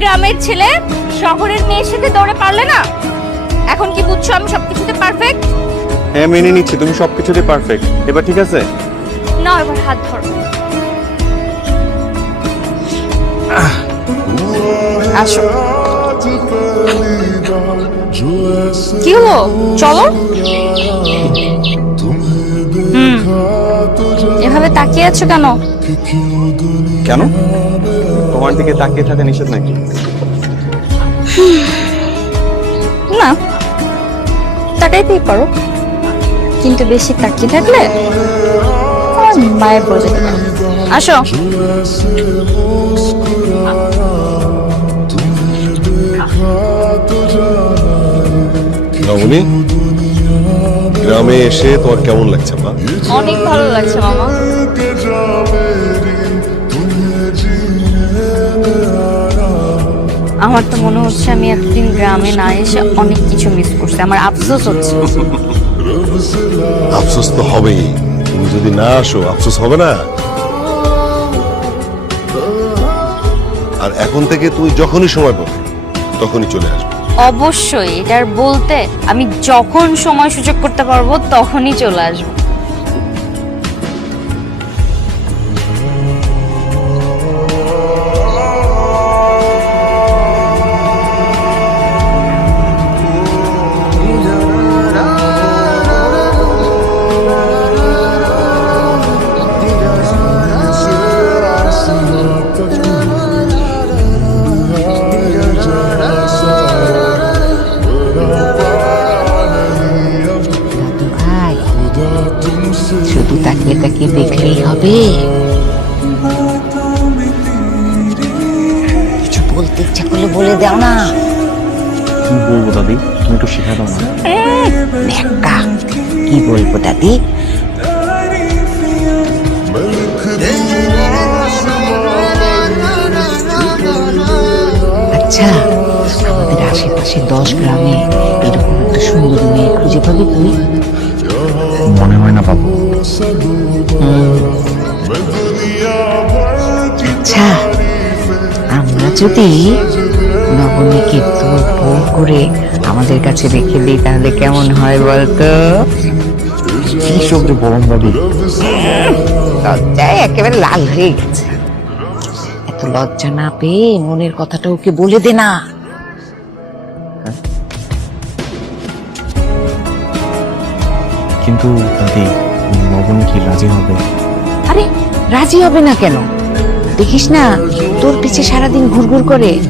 গ্রামের ছেলে শহরের মেয়ের সাথে দৌড়ে পারলে না? এখন কি বুঝছো আমি সবকিছুতে পারফেক্ট? হ্যাঁ মেনে নিচ্ছি, তুমি সবকিছুতে পারফেক্ট। এবার ঠিক আছে? না, এবার হাত ধরো। আসো। কি হলো, চলো। এভাবে তাকিয়ে আছো কেন? কেন? তোমার দিকে তাকিয়ে থাকা নিষেধ নাকি? না, তাকাইতেই পারো, কিন্তু বেশি তাকিয়ে থাকলে আমার মায়ের পড়ে যেতে পারে। আসো। রমণী, গ্রামে এসে তোর কেমন লাগছে মা? অনেক ভালো লাগছে মামা। আমার তো মনে হচ্ছে আমি এতদিন গ্রামে না এসে অনেক কিছু মিস করছি। আমার আফসোস হচ্ছে। আফসোস তো হবেই, তুমি যদি না আসো আফসোস হবে না? আর এখন থেকে তুই যখনই সময় পাবে তখনই চলে আসবে। অবশ্যই, এটার বলতে আমি যখন সময় সুযোগ করতে পারবো তখনই চলে আসবো। শুধু তাকিয়ে তাকিয়ে দেখলেই হবে? কিছু বলতে ইচ্ছা করলে বলে দাও না। কি বলবো দাদি, তুমি একটু শেখা দাও না। ন্যাকা, কি বলবো দাদি? আচ্ছা, আমাদের আশেপাশে 10 গ্রামে এরকম একটা সুন্দর মেয়ে খুঁজে পাবি তুই? মনে হয় না পাবো। আচ্ছা, আমরা যদি নবনীকে তোর বউ করে আমাদের কাছে রেখে দিই তাহলে কেমন হয় বলতো? কি সব যে বলুন দাদি। লজ্জায় একেবারে লাল হয়ে গেছে। এত লজ্জা না পেয়ে মনের কথাটা ওকে বলে দে না। কিন্তু দাদি, নবনী কি রাজি হবে? আরে রাজি হবে না কেন? দেখিস না তোর পিছে সারাদিন ঘুরঘুর করে।